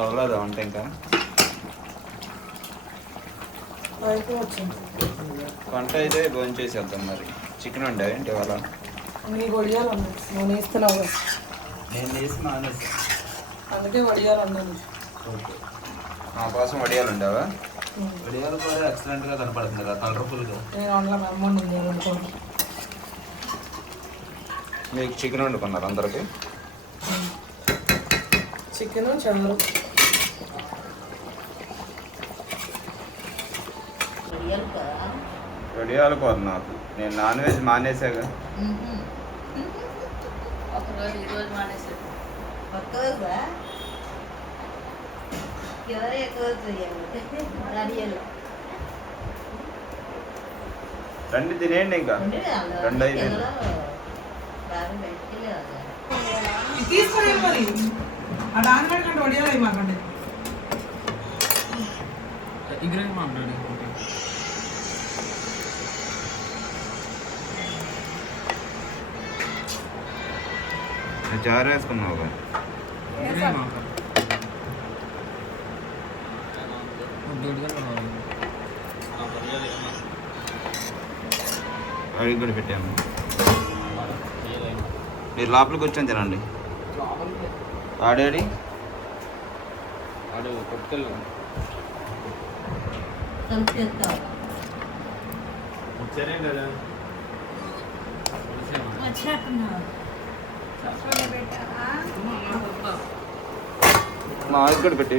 అవ్వలేదు వంట ఇంకా? వంట అయితే భోజనం చేసేద్దాం మరి. చికెన్ ఉండే ఏంటి వాళ్ళ నేను చేసి మానేసి అందుకే వడియాలు మా కోసం వడియాలు ఉండేవా. వడియాలు కూడా ఎక్సలెంట్గా కనపడుతుంది కదా కలర్ఫుల్గా. నేను వండలా మా అమ్మ వండుకోండి మీకు చికెన్ వండుకున్నారు అందరికి? చికెన్ చారు. వడియాలు కూర నాకు. నేను నాన్ వెజ్ మానేసాగా ఒకరోజు ఈరోజు మానేసాడు ఒక్కరోజా ఎవరు ఎక్కువ రెడీలు రండి తినేయండి ఇంకా. రెండు బయటికి తీసుకొని మరి ఆ దాని కంటే వడియాలు అవి మాకండి ఇంగ్రేజ్ మాట్లాడి చారు వేసుకున్నావు కదా అడిగి కూడా పెట్టాము మీరు లోపలికి వచ్చాను తినండి ఆడాడి ఆడు కొట్టుకెళ్ళు సంస్కృతం వచ్చారే కదా మా ఆవిడ కూడా పెట్టి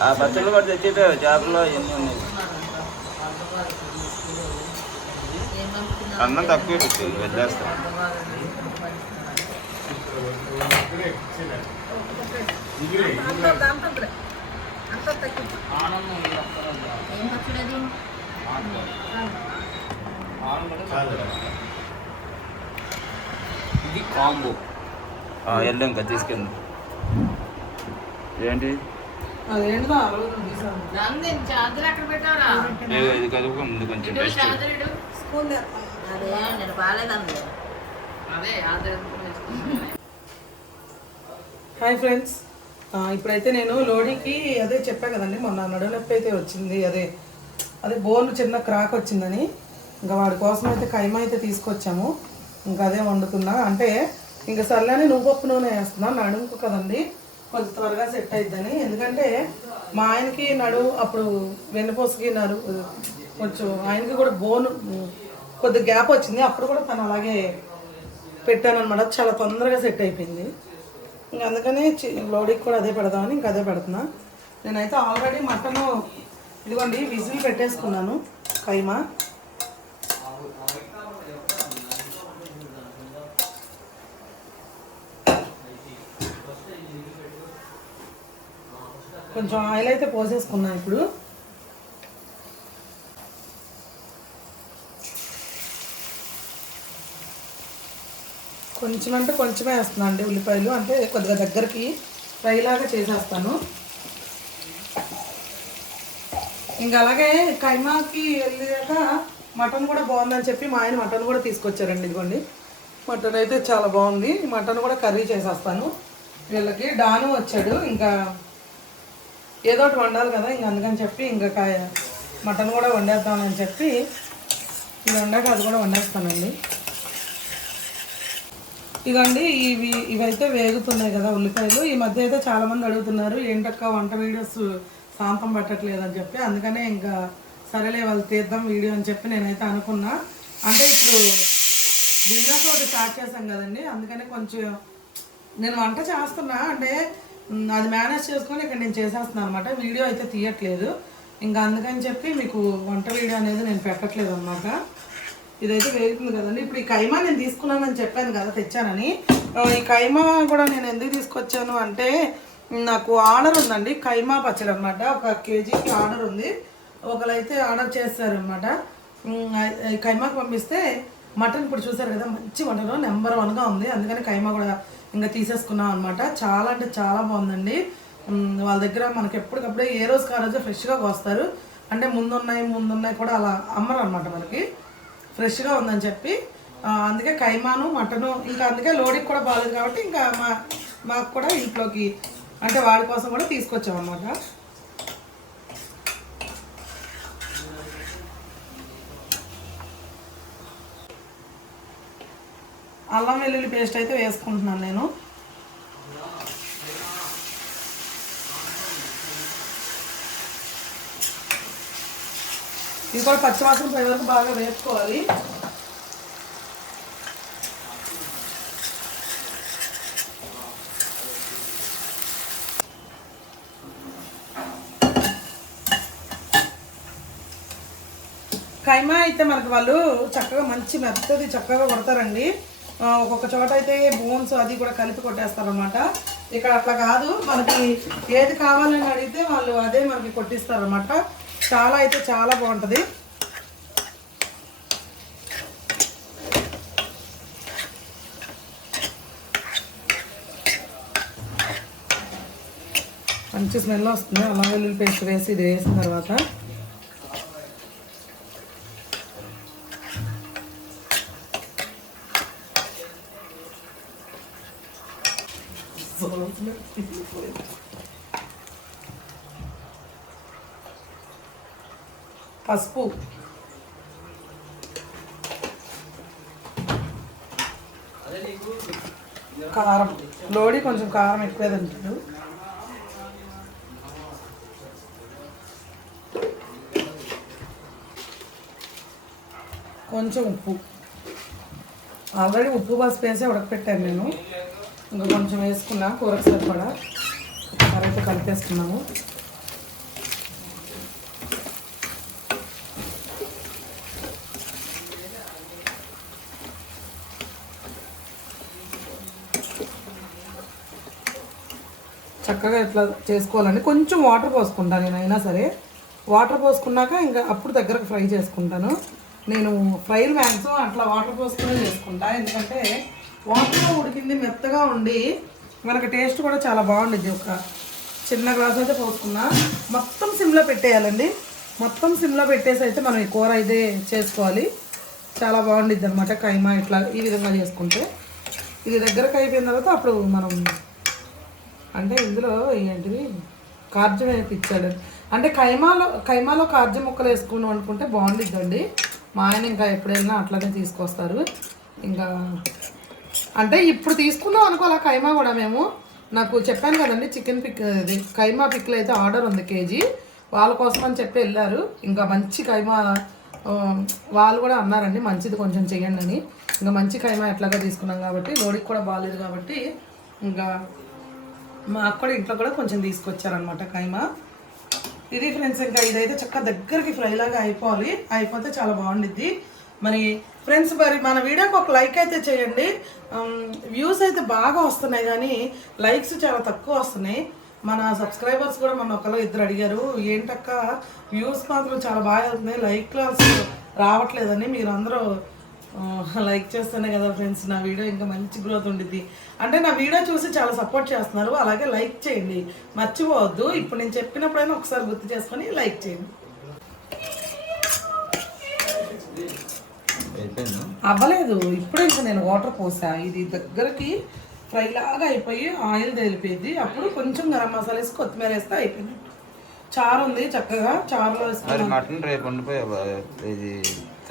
ఆ పచ్చళ్ళు కూడా తెచ్చిపోయావు చేపలు ఎన్ని ఉన్నాయి. అన్నం తక్కువ పెట్టి వెళ్ళేస్తా ఏం పచ్చడి ఇది కాంబో వెళ్ళాం ఇంకా తీసుకెళ్ళి ఏంటి ఇది కదుపుకో ముందు కొంచెం బెస్ట్ అదే నేను బాగాలేదండి అదే హాయ్ ఫ్రెండ్స్. ఇప్పుడైతే నేను లోడీకి అదే చెప్పా కదండి మొన్న నడునొప్పి అయితే వచ్చింది అదే అదే బోన్ చిన్న క్రాక్ వచ్చిందని. ఇంకా వాడి కోసం అయితే కైమ అయితే తీసుకొచ్చాము. ఇంకా అదే వండుకున్నా అంటే ఇంకా సర్లేని నువ్వొప్పు నూనె వేస్తున్నా నడుముకు కదండి కొంచెం త్వరగా సెట్ అయిద్దని. ఎందుకంటే మా ఆయనకి నడు అప్పుడు వెన్నుపోసుకి నడు కొంచెం ఆయనకి కూడా బోన్ కొద్ది గ్యాప్ వచ్చింది. అప్పుడు కూడా తను అలాగే పెట్టాను అనమాట చాలా తొందరగా సెట్ అయిపోయింది. ఇంకా అందుకనే చి- లోడీకి కూడా అదే పెడదామని ఇంకా అదే పెడుతున్నా. నేనైతే ఆల్రెడీ మటన్ ఇదిగోండి విజిల్ పెట్టేసుకున్నాను కైమా కొంచెం ఆయిల్ అయితే పోసేసుకున్నాను ఇప్పుడు. కొంచెం అంటే కొంచెమే వేస్తున్నాను అండి ఉల్లిపాయలు. అంటే కొద్దిగా దగ్గరికి ఫ్రై లాగా చేసేస్తాను. ఇంకా అలాగే కైమాకి వెళ్ళాక మటన్ కూడా బాగుందని చెప్పి మా ఆయన మటన్ కూడా తీసుకొచ్చారండి ఇదిగోండి. మటన్ అయితే చాలా బాగుంది. మటన్ కూడా కర్రీ చేసేస్తాను. వీళ్ళకి డాను వచ్చాడు. ఇంకా ఏదో ఒకటి వండాలి కదా ఇంక అందుకని చెప్పి ఇంకా కాయ మటన్ కూడా వండేద్దామని చెప్పి ఇది వండాక అది కూడా వండేస్తానండి. ఇదండి ఇవి ఇవైతే వేగుతున్నాయి కదా ఉల్లిపాయలు. ఈ మధ్య అయితే చాలా మంది అడుగుతున్నారు ఏంటక్క వంట వీడియోస్ సాంతం పట్టట్లేదు అని చెప్పి. అందుకనే ఇంకా సరేలే వాళ్ళు తీద్దాం వీడియో అని చెప్పి నేనైతే అనుకున్నా. అంటే ఇప్పుడు బిజినెస్ ఒకటి స్టార్ట్ చేశాం కదండి అందుకని కొంచెం నేను వంట చేస్తున్నా. అంటే అది మేనేజ్ చేసుకొని ఇక్కడ నేను చేసేస్తున్నాను అనమాట. వీడియో అయితే తీయట్లేదు. ఇంకా అందుకని చెప్పి మీకు వంట వీడియో అనేది నేను పెట్టట్లేదు అనమాట ఇదైతే వేగుతుంది కదండి. ఇప్పుడు ఈ కైమా నేను తీసుకున్నానని చెప్పాను కదా తెచ్చానని. ఈ కైమా కూడా నేను ఎందుకు తీసుకొచ్చాను అంటే నాకు ఆర్డర్ ఉందండి కైమా పచ్చడి అనమాట ఒక కేజీకి ఆర్డర్ ఉంది. ఒకరైతే ఆర్డర్ చేస్తారనమాట ఈ కైమాకి పంపిస్తే మటన్ ఇప్పుడు చూసారు కదా మంచి మటన్ నెంబర్ వన్గా ఉంది. అందుకని కైమా కూడా ఇంకా తీసేసుకున్నాం అనమాట చాలా అంటే చాలా బాగుందండి. వాళ్ళ దగ్గర మనకి ఎప్పటికప్పుడే ఏ రోజు ఆ రోజు ఫ్రెష్గా కోస్తారు. అంటే ముందున్నాయి ముందున్నాయి కూడా అలా అమ్మరు అనమాట మనకి. ఫ్రెష్గా ఉందని చెప్పి అందుకే కైమాను మటను ఇంకా అందుకే లోడికి కూడా బాగాలేదు కాబట్టి ఇంకా మా మాకు కూడా ఇంట్లోకి అంటే వాడి కోసం కూడా తీసుకొచ్చాం అన్నమాట. అల్లం వెల్లుల్లి పేస్ట్ అయితే వేసుకుంటున్నాను నేను. ఇది కూడా పచ్చివాసన పోయే వరకు బాగా వేసుకోవాలి కైమా అయితే మనకి వాళ్ళు చక్కగా మంచి మెత్తది చక్కగా కొడతారండి. ఒక్కొక్క చోట అయితే బోన్స్ అది కూడా కలిపి కొట్టేస్తారనమాట ఇక్కడ అట్లా కాదు మనకి ఏది కావాలని అడిగితే వాళ్ళు అదే మనకి కొట్టిస్తారనమాట చాలా అయితే చాలా బాగుంటుంది. మంచి స్మెల్ వస్తుంది. అల్లం వెల్లుల్లి పేస్ట్ వేసి ఇది వేసిన తర్వాత. పసుపు. కారం. లోడి కొంచెం కారం ఎక్కువే తింటాడు. కొంచెం ఉప్పు. ఆల్రెడీ ఉప్పు పసుపు వేసి ఉడకపెట్టాను నేను. ఇంకా కొంచెం వేసుకున్నా కూరకు సరిపడా. మరైతే కలిపేసుకున్నాము చక్కగా ఇట్లా చేసుకోవాలండి. కొంచెం వాటర్ పోసుకుంటాను నేను అయినా సరే. వాటర్ పోసుకున్నాక ఇంకా అప్పుడు దగ్గరకు ఫ్రై చేసుకుంటాను. నేను ఫ్రైలు మ్యాక్సిమం అట్లా వాటర్ పోసుకునే చేసుకుంటా. ఎందుకంటే వాటర్లో ఉడికింది మెత్తగా ఉండి మనకి టేస్ట్ కూడా చాలా బాగుండేది ఒక చిన్న గ్లాస్ అయితే పోసుకున్నా. మొత్తం సిమ్లో పెట్టేయాలండి. మొత్తం సిమ్లో పెట్టేసి అయితే మనం ఈ కూర అయితే చేసుకోవాలి. చాలా బాగుండిద్ది అనమాట కైమా ఇట్లా ఈ విధంగా చేసుకుంటే. ఇది దగ్గరకు అయిపోయిన తర్వాత అప్పుడు మనం అంటే ఇందులో ఏంటిది? కార్జం వేపించాడు అంటే కైమాలో కైమాలో కార్జం ముక్కలు వేసుకుని అనుకుంటే బాగుండిద్దండి. మా ఆయన ఇంకా ఎప్పుడైనా అట్లనే తీసుకొస్తారు. ఇంకా అంటే ఇప్పుడు తీసుకున్నాం అనుకో అలా కైమా కూడా మేము. నాకు చెప్పాను కదండి చికెన్ పిక్ ఇది కైమా పిక్లు అయితే ఆర్డర్ ఉంది కేజీ. వాళ్ళ కోసం అని చెప్పి వెళ్ళారు. ఇంకా మంచి కైమా వాళ్ళు కూడా అన్నారండి మంచిది కొంచెం చేయండి అని. ఇంకా మంచి కైమా ఎట్లాగా తీసుకున్నాం కాబట్టి లోడికి కూడా బాగాలేదు కాబట్టి ఇంకా మా అక్క కూడా ఇంట్లో కూడా కొంచెం తీసుకొచ్చారనమాట కైమా. ఇది ఫ్రెండ్స్ ఇంకా ఇదైతే చక్కగా దగ్గరికి ఫ్రై లాగా అయిపోవాలి. అయిపోతే చాలా బాగుండిద్ది. మరి ఫ్రెండ్స్ మరి మన వీడియోకి ఒక లైక్ అయితే చేయండి. వ్యూస్ అయితే బాగా వస్తున్నాయి కానీ లైక్స్ చాలా తక్కువ వస్తున్నాయి. మన సబ్స్క్రైబర్స్ కూడా మన ఒకళ్ళు ఇద్దరు అడిగారు ఏంటక్క? వ్యూస్ మాత్రం చాలా బాగా అవుతున్నాయి లైక్లు అసలు రావట్లేదని. మీరు అందరూ లైక్ చేస్తేనే కదా ఫ్రెండ్స్ నా వీడియో ఇంకా మంచి గ్రోత్ ఉండిద్ది. అంటే నా వీడియో చూసి చాలా సపోర్ట్ చేస్తున్నారు. అలాగే లైక్ చేయండి. మర్చిపోవద్దు. ఇప్పుడు నేను చెప్పినప్పుడైనా ఒకసారి గుర్తు చేసుకొని లైక్ చేయండి. అవ్వలేదు. ఇప్పుడే ఇంకా నేను వాటర్ పోసా. ఇది దగ్గరికి ఫ్రై లాగా అయిపోయి ఆయిల్ తేలిపోయింది అప్పుడు కొంచెం గరం మసాలా వేసి కొత్తిమీర వేస్తే అయిపోయింది. చారు ఉంది చక్కగా. చారులో వేసుకున్నాను మటన్ రేపు ఇది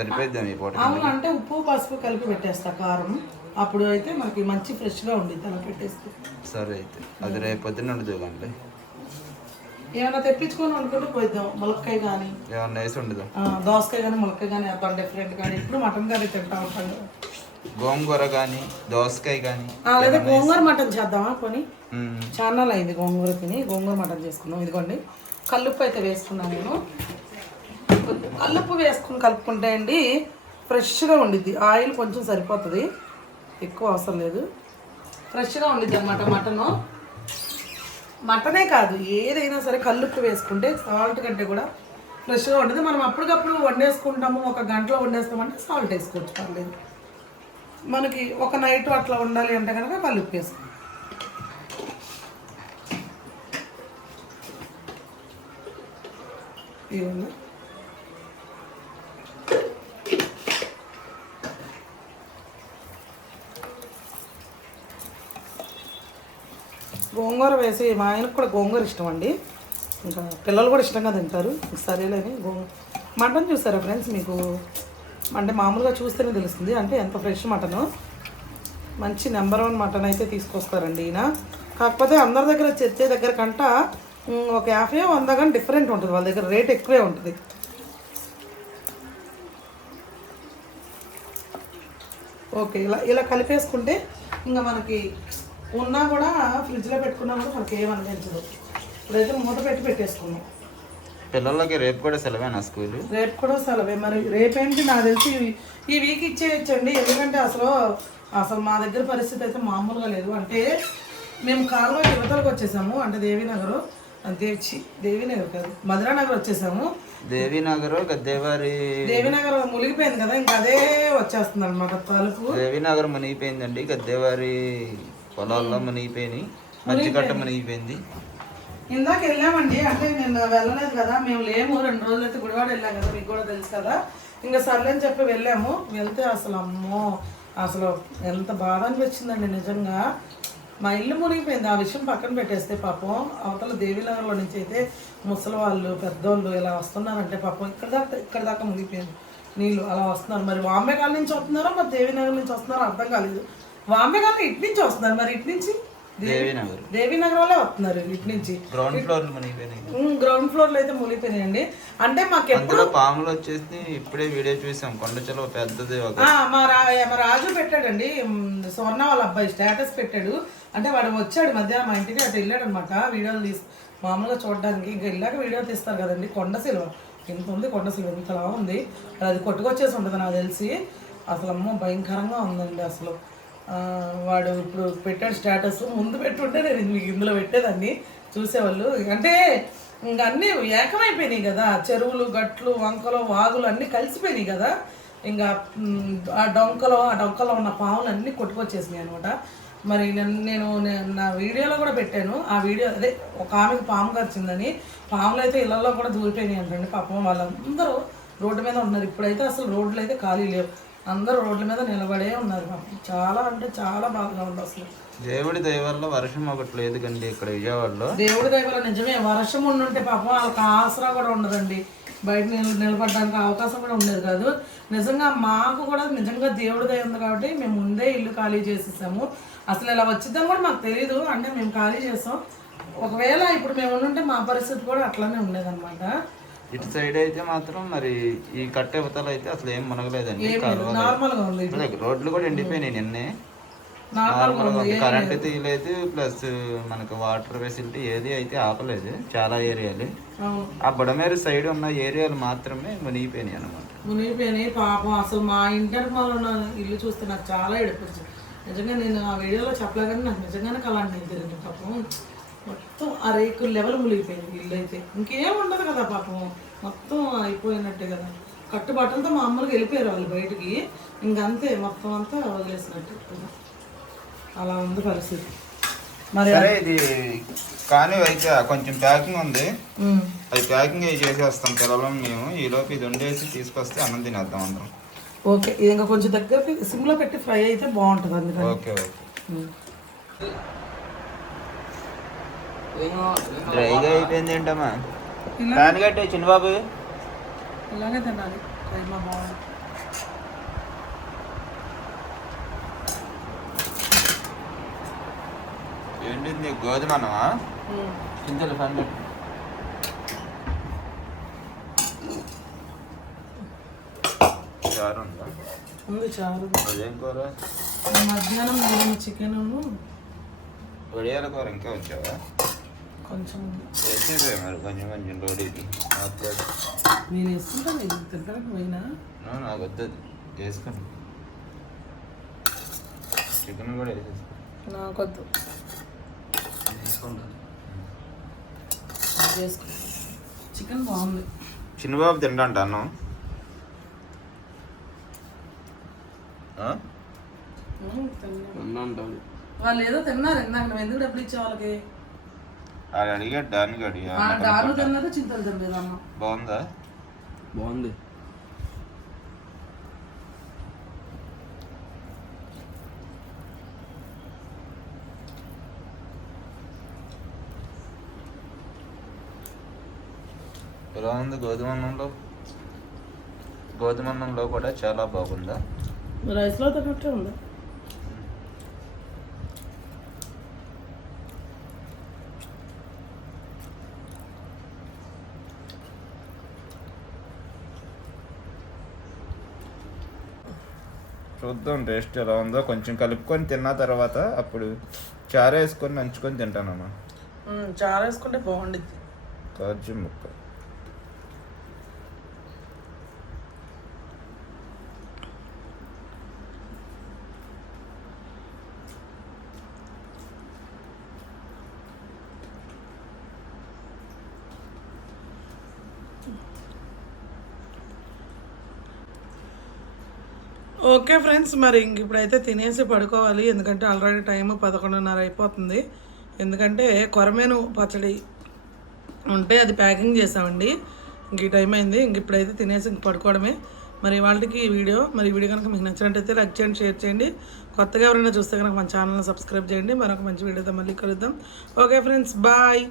సరిపోయిద్దాం ఈ పూట అవును అంటే ఉప్పు పసుపు కలిపి పెట్టేస్తా కారం. అప్పుడు అయితే మనకి మంచి ఫ్రెష్గా ఉండిద్ది అలా పెట్టేస్తే. సరే అయితే. అది రేపు పొద్దున్న వండుదు కండి ఏమైనా తెప్పించుకొని వండుకుంటూ పోయిద్దాం ములక్కాయ కానీ ఏమన్నా వేసి వండుదాం. దోసకాయ కానీ ములక్కాయ కానీ అర్థం డిఫరెంట్ కానీ ఇప్పుడు మటన్ కర్రీ తింటా ఉంటాం కదా. గోంగూర కానీ దోసకాయ కానీ లేదా గోంగూర మటన్ చేద్దామా కొని చాలా అయింది గోంగూర తిని గోంగూర మటన్ చేసుకున్నాం. ఇదిగోండి కల్లుప్పు అయితే వేసుకున్నాను నేను. కల్లుపు వేసుకుని కలుపుకుంటే అండి ఫ్రెష్గా ఉండిద్ది. ఆయిల్ కొంచెం సరిపోతుంది. ఎక్కువ అవసరం లేదు. ఫ్రెష్గా ఉండిద్ది అనమాట మటను. మటనే కాదు ఏదైనా సరే కల్లుప్పు వేసుకుంటే సాల్ట్ కంటే కూడా ఫ్రెష్గా ఉంటుంది మనం అప్పటికప్పుడు వండేసుకుంటాము ఒక గంటలో వండేస్తామంటే సాల్ట్ వేసుకోవచ్చు పర్లేదు. మనకి ఒక నైట్ అట్లా ఉండాలి అంటే కనుక కల్లుప్పు వేసుకుంటాం ఇవన్నీ గోంగూర వేసి మా ఆయనకు కూడా గోంగూర ఇష్టం అండి. ఇంకా పిల్లలు కూడా ఇష్టంగా తింటారు. సరేలేని గో మటన్ చూసారా ఫ్రెండ్స్ మీకు? అంటే మామూలుగా చూస్తేనే తెలుస్తుంది. అంటే ఎంత ఫ్రెష్ మటను? మంచి నెంబర్ వన్ మటన్ అయితే తీసుకొస్తారండి ఈయన. కాకపోతే అందరి దగ్గర చెత్తే దగ్గర కంట ఒక యాభై వంద కానీ డిఫరెంట్ ఉంటుంది. వాళ్ళ దగ్గర రేట్ ఎక్కువే ఉంటుంది. ఓకే ఇలా ఇలా కలిపేసుకుంటే ఇంకా మనకి ఉన్నా కూడా ఫ్రిడ్జ్లో పెట్టుకున్నా కూడా మనకి ఏమనిపించదు ఇప్పుడైతే మూత పెట్టి పెట్టేసుకున్నాం. పిల్లలకి రేపు కూడా సెలవేనా స్కూల్? రేపు కూడా సెలవే. మరి రేపేంటి? నాకు తెలిసి ఈ- వీక్ ఇచ్చేయచ్చండి. ఎందుకంటే అసలు అసలు మా దగ్గర పరిస్థితి అయితే మామూలుగా లేదు. అంటే మేము కాలువ యువతలకు వచ్చేసాము. అంటే దేవీనగర్ అంతే చి దేవీనగర్ కాదు మధురానగర్ వచ్చేసాము. దేవీనగర్ గద్దేవారి దేవీనగర్ మునిగిపోయింది కదా. ఇంకా అదే వచ్చేస్తుంది అనమాట తలుపు. దేవీనగర్ మునిగిపోయిందండి. గద్దేవారి పొలాల్లో మునిగిపోయినాయి మధ్యకట్ట మునిగిపోయింది ఇందాక వెళ్ళామండి అంటే నేను వెళ్ళలేదు కదా మేము లేము రెండు రోజులు అయితే గుడివాడ వెళ్ళాం కదా మీకు కూడా తెలుసు కదా. ఇంకా సర్లే అని చెప్పి వెళ్ళాము. వెళ్తే అసలు అమ్మో అసలు ఎంత బాధ అనిపించిందండి నిజంగా. మా ఇల్లు మునిగిపోయింది ఆ విషయం పక్కన పెట్టేస్తే పాపం అవతల దేవీనగర్లో నుంచి అయితే ముసలి వాళ్ళు పెద్దోళ్ళు ఇలా వస్తున్నారంటే పాపం ఇక్కడ దాకా ఇక్కడ దాకా మునిగిపోయింది. నీళ్ళు అలా వస్తున్నారు. మరి వాంబే కాల నుంచి వస్తున్నారో మరి దేవీనగర్ నుంచి వస్తున్నారో అర్థం కాలేదు. వాంబే కాల ఇటు నుంచి వస్తున్నారు మరి ఇటు నుంచి? దేవీనగర్. దేవీనగర్ వాళ్ళే వస్తున్నారు ఇటు నుంచి. గ్రౌండ్ ఫ్లోర్ గ్రౌండ్ ఫ్లోర్లో అయితే మునిగిపోయినాయండి. అంటే మాకు ఎప్పుడు పాములు వచ్చేసి ఇప్పుడే వీడియో చూసాం. కొండ చెలవ పెద్దది మా రా మా రాజు పెట్టాడండి. స్వర్ణ వాళ్ళ అబ్బాయి స్టేటస్ పెట్టాడు. అంటే వాడు వచ్చాడు మధ్యాహ్నం మా ఇంటికి అటు వెళ్ళాడు అనమాట వీడియోలు తీసి మామూలుగా చూడడానికి ఇంకా వెళ్ళాక వీడియో తీస్తారు కదండి. కొండ సిల్వ ఇంత ఉంది కొండ సిల్వ ఇంతలా ఉంది. అది కొట్టుకొచ్చేసి ఉంటుంది నాకు తెలిసి. అసలు అమ్మో భయంకరంగా ఉందండి అసలు. వాడు ఇప్పుడు పెట్టాడు స్టేటస్ ముందు పెట్టుంటే నేను మీకు ఇందులో పెట్టేదాన్ని. చూసేవాళ్ళు. అంటే ఇంక అన్నీ ఏకమైపోయినాయి కదా. చెరువులు గట్లు వంకలు వాగులు అన్నీ కలిసిపోయినాయి కదా. ఇంకా ఆ డొంకలో ఆ డొంకలో ఉన్న పాములు అన్నీ కొట్టుకొచ్చేసినాయి అనమాట. మరి నేను నేను నేను నా వీడియోలో కూడా పెట్టాను. ఆ వీడియో అదే ఒక ఆమెకు పాము కరిచిందని. పాములు అయితే ఇళ్ళలో కూడా దూరిపోయినాయి అంటండి. పాపం వాళ్ళందరూ రోడ్డు మీద ఉన్నారు ఇప్పుడైతే అసలు రోడ్లు అయితే ఖాళీ లేవు. అందరూ రోడ్ల మీద నిలబడే ఉన్నారు. పాపం చాలా అంటే చాలా బాగా ఉంది అసలు. దేవుడి దయ వల్ల వర్షం ఒకటి లేదు కండి ఇక్కడ విజయవాడలో. దేవుడి దగ్గర నిజమే వర్షం ఉండుంటే పాపం వాళ్ళకి ఆసరా కూడా ఉండదండి. బయట నిల నిలబడడానికి అవకాశం కూడా ఉండేది కాదు. నిజంగా మాకు కూడా నిజంగా దేవుడి దయ ఉంది కాబట్టి మేము ముందే ఇల్లు ఖాళీ చేసేసాము. అసలు ఇలా వచ్చిద్దని కూడా మాకు తెలియదు అంటే మేము ఖాళీ చేసాం. ఒకవేళ ఇప్పుడు మేము ఉండుంటే మా పరిస్థితి కూడా అట్లానే ఉండేదన్నమాట. ఇటు సైడ్ అయితే మాత్రం మరి ఈ కట్టె అవతల అయితే అసలు ఏం మునగలేదండి. రోడ్లు కూడా ఎండిపోయినాయి నిన్నే. కరెంట్ తీయలేదు ప్లస్ మనకు వాటర్ ఫెసిలిటీ ఏది అయితే ఆపలేదు చాలా ఏరియాలు. ఆ బుడమేరు సైడ్ ఉన్న ఏరియాలు మాత్రమే మునిగిపోయినాయి అనమాట మునిగిపోయినాయి పాపం. అసలు మా ఇంటర్ మాలో ఇల్లు చూస్తే నాకు చాలా ఏడుపు నిజంగా నేను ఆ వీడియోలో చెప్పలేదని నాకు నిజంగానే కలాంటి నేను పాపం. మొత్తం ఆ రేకు లెవెల్ మునిగిపోయింది ఇల్లు అయితే. ఇంకేం ఉండదు కదా పాపం. మొత్తం అయిపోయినట్టే కదా. కట్టుబట్టలతో మామూలుగా వెళ్ళిపోయారు వాళ్ళు బయటికి. ఇంకంతే మొత్తం అంతా వదిలేసినట్టు అలా ఉంది పరిస్థితి. మరి సరే ఇది కానీ అయితే కొంచెం ప్యాకింగ్ ఉంది. అది ప్యాకింగ్ చేసేస్తాం పిల్లలం మేము. ఈ లోపు ఇది వండేసి తీసుకొస్తే అన్నం తినేద్దాం అందరం. ఓకే ఇది ఇంకా కొంచెం దగ్గర సిమ్లో పెట్టి ఫ్రై అయితే బాగుంటుంది అందుకని. Okay okay. డ్రైగా అయిపోయింది ఏంటమ్మా? కట్టే చిన్నబాబు ఇలాగే తినాలి. బాగుంది ఏంటిది గోధుమ అన్నమా? ఫ్యాన్ కట్టు. చారు ఉందా? ఉంది చారు. అదేం కూర? మధ్యాహ్నం చికెన్ వడియాల కూర ఇంకా వచ్చావా? కొంచెం. వేసేవే మరి కొంచెం కొంచెం రోడీకి మీరు వేసుకుంటాను ఇది తింటానికి పోయినా. నాకు వద్దు వేసుకోండి చికెన్ కూడా వేసేసుకో. నాకొద్దు. తీసుకోండి చేసుకో చికెన్ బాగుంది. చిన్నబాబు తింటాంట అన్నం. వాళ్ళు ఏదో తిన్నారు ఇందాక నువ్వు ఎందుకు డబ్బులు ఇచ్చే వాళ్ళకి? అది అడిగాడు దానికి అడిగాడు చింతలు బాగుందా? బాగుంది. ఎలా ఉంది గోధుమ అన్నంలో? గోధుమ అన్నంలో కూడా చాలా బాగుందా? రైస్లో తగ్గట్టే ఉందా. చూద్దాం టేస్ట్ ఎలా ఉందో. కొంచెం కలుపుకొని తిన్న తర్వాత అప్పుడు చారు వేసుకొని నంచుకొని తింటానమ్మా. మ్మ్, చారు వేసుకుంటే బాగుండిద్ది. కాజు ముక్క. ఓకే ఫ్రెండ్స్ మరి ఇంక ఇప్పుడైతే తినేసి పడుకోవాలి. ఎందుకంటే ఆల్రెడీ టైం పదకొండున్నర అయిపోతుంది. ఎందుకంటే కొరమేను పచ్చడి ఉంటే అది ప్యాకింగ్ చేసామండి. ఇంక ఈ టైం అయింది. ఇంక ఇప్పుడైతే తినేసి ఇంక పడుకోవడమే. మరి వాళ్ళకి ఈ వీడియో. మరి ఈ వీడియో కనుక మీకు నచ్చినట్టయితే లైక్ చేయండి షేర్ చేయండి. కొత్తగా ఎవరైనా చూస్తే కనుక మన ఛానల్ని సబ్స్క్రైబ్ చేయండి. మరొక మంచి వీడియోతో మళ్ళీ కలుద్దాం. Okay friends bye.